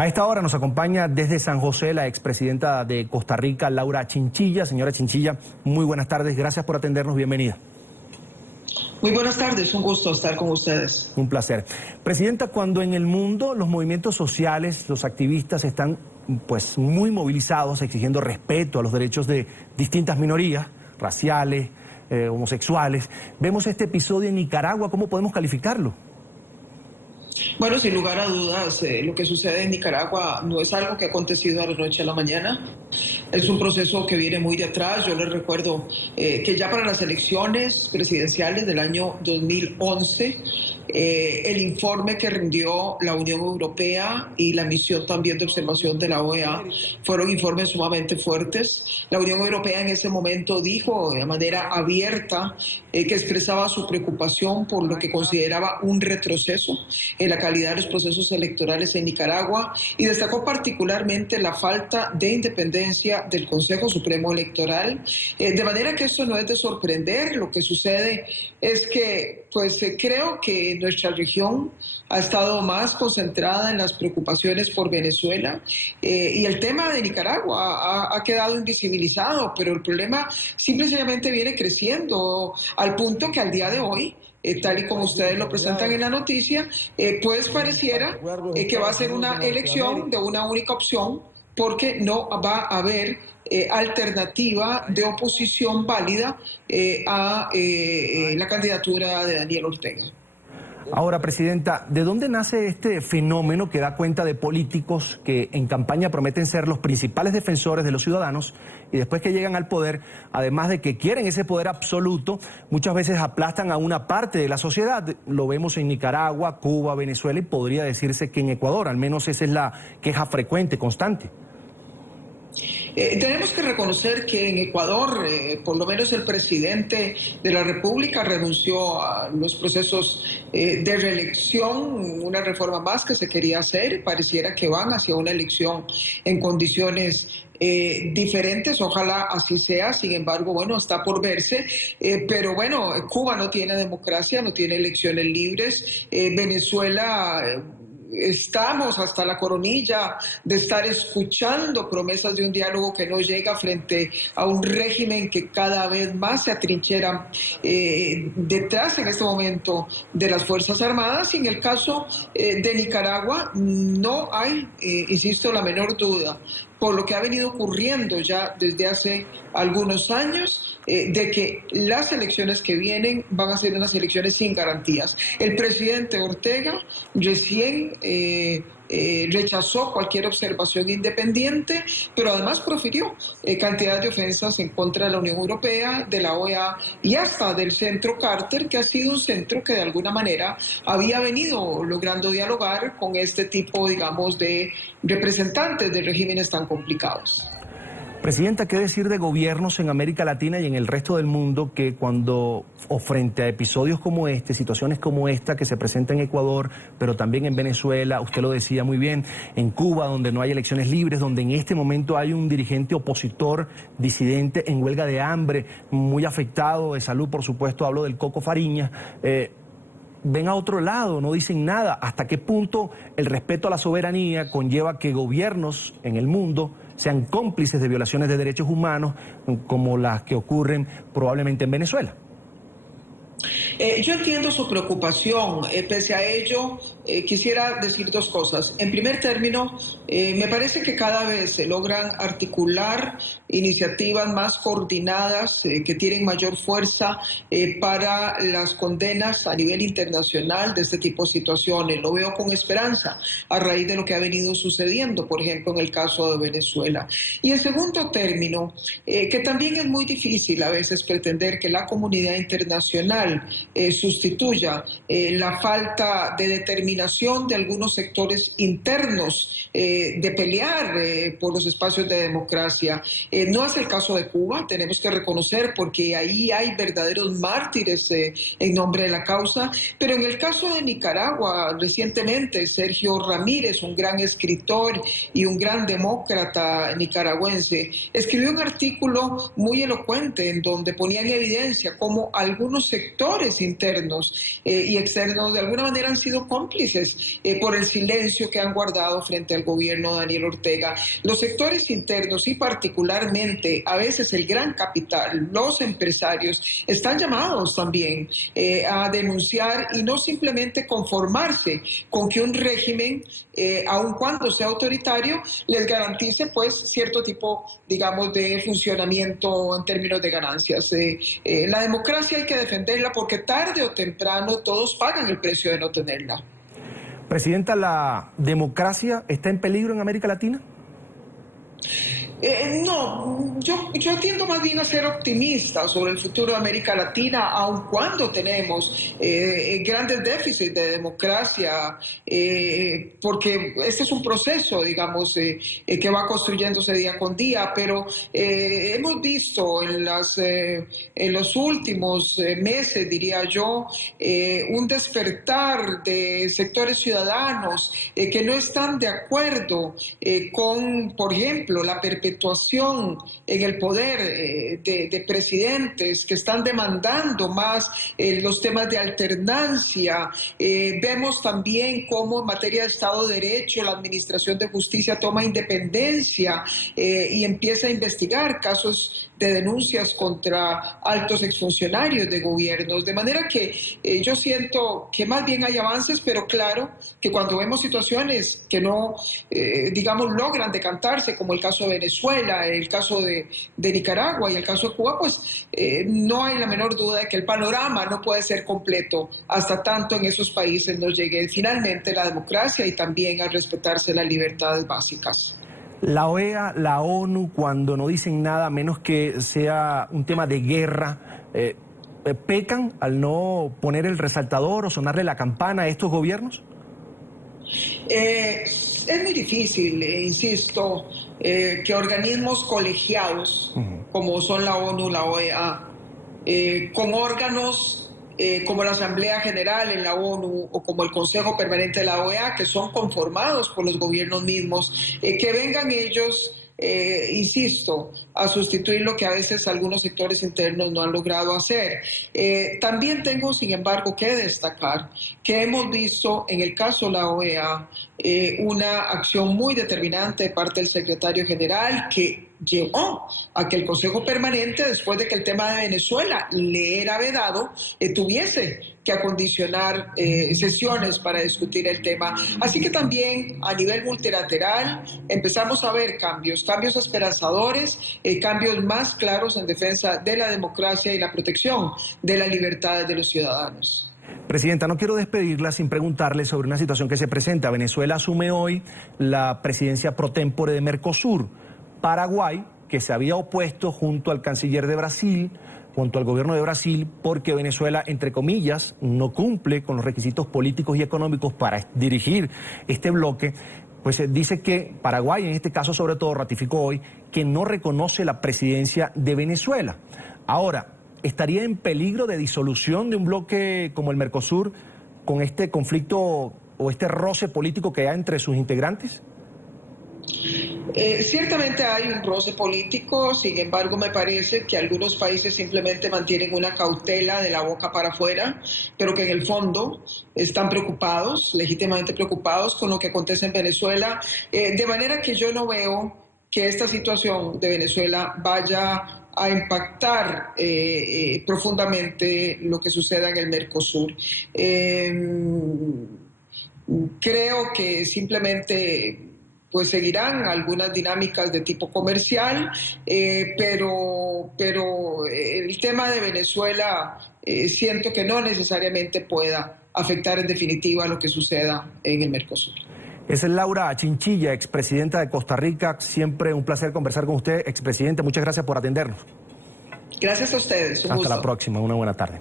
A esta hora nos acompaña desde San José la expresidenta de Costa Rica, Laura Chinchilla. Señora Chinchilla, muy buenas tardes, gracias por atendernos, bienvenida. Muy buenas tardes, un gusto estar con ustedes. Un placer. Presidenta, cuando en el mundo los movimientos sociales, los activistas están pues muy movilizados exigiendo respeto a los derechos de distintas minorías, raciales, homosexuales, vemos este episodio en Nicaragua, ¿cómo podemos calificarlo? Bueno, sin lugar a dudas, lo que sucede en Nicaragua no es algo que ha acontecido de la noche a la mañana. Es un proceso que viene muy de atrás. Yo les recuerdo que ya para las elecciones presidenciales del año 2011, el informe que rindió la Unión Europea y la misión también de observación de la OEA fueron informes sumamente fuertes. La Unión Europea en ese momento dijo de manera abierta que expresaba su preocupación por lo que consideraba un retroceso en la calidad de los procesos electorales en Nicaragua y destacó particularmente la falta de independencia del Consejo Supremo Electoral. De manera que esto no es de sorprender. Lo que sucede es que creo que nuestra región ha estado más concentrada en las preocupaciones por Venezuela y el tema de Nicaragua ha quedado invisibilizado, pero el problema simplemente viene creciendo al punto que al día de hoy, tal y como ustedes lo presentan en la noticia, pues pareciera que va a ser una elección de una única opción porque no va a haber alternativa de oposición válida a la candidatura de Daniel Ortega. Ahora, Presidenta, ¿de dónde nace este fenómeno que da cuenta de políticos que en campaña prometen ser los principales defensores de los ciudadanos y después que llegan al poder, además de que quieren ese poder absoluto, muchas veces aplastan a una parte de la sociedad? Lo vemos en Nicaragua, Cuba, Venezuela y podría decirse que en Ecuador, al menos esa es la queja frecuente, constante. Tenemos que reconocer que en Ecuador, por lo menos el presidente de la República renunció a los procesos de reelección, una reforma más que se quería hacer, pareciera que van hacia una elección en condiciones diferentes, ojalá así sea. Sin embargo, bueno, está por verse, pero bueno, Cuba no tiene democracia, no tiene elecciones libres, Venezuela... Estamos hasta la coronilla de estar escuchando promesas de un diálogo que no llega frente a un régimen que cada vez más se atrinchera detrás en este momento de las Fuerzas Armadas. Y en el caso de Nicaragua no hay, insisto, la menor duda, por lo que ha venido ocurriendo ya desde hace algunos años, de que las elecciones que vienen van a ser unas elecciones sin garantías. El presidente Ortega recién rechazó cualquier observación independiente, pero además profirió cantidad de ofensas en contra de la Unión Europea, de la OEA y hasta del Centro Carter, que ha sido un centro que de alguna manera había venido logrando dialogar con este tipo, digamos, de representantes de regímenes tan complicados. Presidenta, ¿qué decir de gobiernos en América Latina y en el resto del mundo que cuando o frente a episodios como este, situaciones como esta que se presentan en Ecuador, pero también en Venezuela, usted lo decía muy bien, en Cuba, donde no hay elecciones libres, donde en este momento hay un dirigente opositor, disidente, en huelga de hambre, muy afectado de salud, por supuesto, hablo del Coco Fariñas, ven a otro lado, no dicen nada? ¿Hasta qué punto el respeto a la soberanía conlleva que gobiernos en el mundo sean cómplices de violaciones de derechos humanos como las que ocurren probablemente en Venezuela? Yo entiendo su preocupación. Pese a ello, quisiera decir dos cosas. En primer término, me parece que cada vez se logran articular iniciativas más coordinadas que tienen mayor fuerza para las condenas a nivel internacional de este tipo de situaciones. Lo veo con esperanza a raíz de lo que ha venido sucediendo, por ejemplo, en el caso de Venezuela. Y en segundo término, que también es muy difícil a veces pretender que la comunidad internacional sustituya la falta de determinación de algunos sectores internos de pelear por los espacios de democracia. No es el caso de Cuba, tenemos que reconocer, porque ahí hay verdaderos mártires en nombre de la causa, pero en el caso de Nicaragua, recientemente Sergio Ramírez, un gran escritor y un gran demócrata nicaragüense, escribió un artículo muy elocuente en donde ponía en evidencia cómo algunos sectores sectores internos y externos de alguna manera han sido cómplices por el silencio que han guardado frente al gobierno de Daniel Ortega. Los sectores internos y particularmente a veces el gran capital, los empresarios, están llamados también a denunciar y no simplemente conformarse con que un régimen, aun cuando sea autoritario, les garantice pues cierto tipo, digamos, de funcionamiento en términos de ganancias. La democracia hay que defenderla porque tarde o temprano todos pagan el precio de no tenerla. Presidenta, ¿la democracia está en peligro en América Latina? No, yo tiendo más bien a ser optimista sobre el futuro de América Latina, aun cuando tenemos grandes déficits de democracia, porque este es un proceso, digamos, que va construyéndose día con día, pero hemos visto en los últimos meses, diría yo, un despertar de sectores ciudadanos que no están de acuerdo con, por ejemplo, la perpetuación en el poder de presidentes que están demandando más los temas de alternancia. Vemos también cómo en materia de Estado de Derecho la Administración de Justicia toma independencia y empieza a investigar casos de denuncias contra altos exfuncionarios de gobiernos. De manera que yo siento que más bien hay avances, pero claro que cuando vemos situaciones que no, digamos, logran decantarse, como el caso de Venezuela, el caso de Nicaragua y el caso de Cuba, pues no hay la menor duda de que el panorama no puede ser completo hasta tanto en esos países nos llegue finalmente la democracia y también a respetarse las libertades básicas. La OEA, la ONU, cuando no dicen nada, menos que sea un tema de guerra, ¿pecan al no poner el resaltador o sonarle la campana a estos gobiernos? Es muy difícil, insisto, que organismos colegiados, como son la ONU, la OEA, con órganos como la Asamblea General en la ONU o como el Consejo Permanente de la OEA, que son conformados por los gobiernos mismos, que vengan ellos, insisto, a sustituir lo que a veces algunos sectores internos no han logrado hacer. También tengo, sin embargo, que destacar que hemos visto en el caso de la OEA una acción muy determinante de parte del secretario general que llevó a que el Consejo Permanente, después de que el tema de Venezuela le era vedado, tuviese que acondicionar sesiones para discutir el tema. Así que también a nivel multilateral empezamos a ver cambios esperanzadores, cambios más claros en defensa de la democracia y la protección de las libertades de los ciudadanos. Presidenta, no quiero despedirla sin preguntarle sobre una situación que se presenta. Venezuela asume hoy la presidencia pro tempore de Mercosur. Paraguay, que se había opuesto junto al canciller de Brasil, junto al gobierno de Brasil, porque Venezuela, entre comillas, no cumple con los requisitos políticos y económicos para dirigir este bloque, pues dice que Paraguay, en este caso sobre todo, ratificó hoy que no reconoce la presidencia de Venezuela. Ahora, ¿estaría en peligro de disolución de un bloque como el Mercosur con este conflicto o este roce político que hay entre sus integrantes? Ciertamente hay un roce político, sin embargo me parece que algunos países simplemente mantienen una cautela de la boca para afuera, pero que en el fondo están preocupados, legítimamente preocupados con lo que acontece en Venezuela, de manera que yo no veo que esta situación de Venezuela vaya a impactar profundamente lo que suceda en el Mercosur. Creo que simplemente pues seguirán algunas dinámicas de tipo comercial, pero el tema de Venezuela siento que no necesariamente pueda afectar en definitiva lo que suceda en el Mercosur. Es Laura Chinchilla, expresidenta de Costa Rica. Siempre un placer conversar con usted, expresidente. Muchas gracias por atendernos. Gracias a ustedes. Un gusto. Hasta la próxima. Una buena tarde.